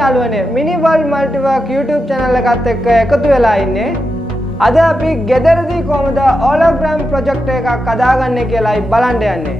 යාළුවනේ මිනි world මල්ටිවර්ක් YouTube channel එකත් එක්ක එකතු වෙලා ඉන්නේ. අද අපි ගෙදරදී කොහොමද hologram projector එකක් හදාගන්නේ කියලායි බලන්න යන්නේ.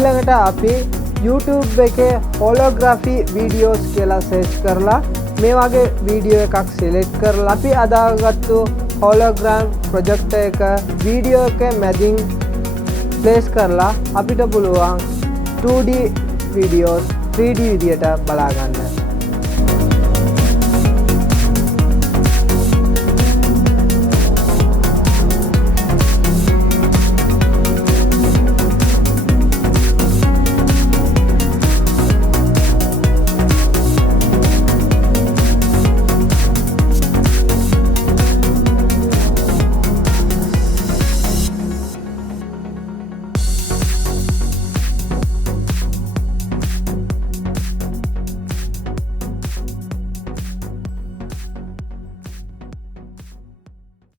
ඊළඟට අපි YouTube එකේ holography videos කියලා search කරලා මේ වගේ වීඩියෝ එකක් select කරලා අපි අදාගත්තු hologram projector එක වීඩියෝ එකේ මැදින් place කරලා අපිට පුළුවන් 2D videos 3D විදියට බලා ගන්න.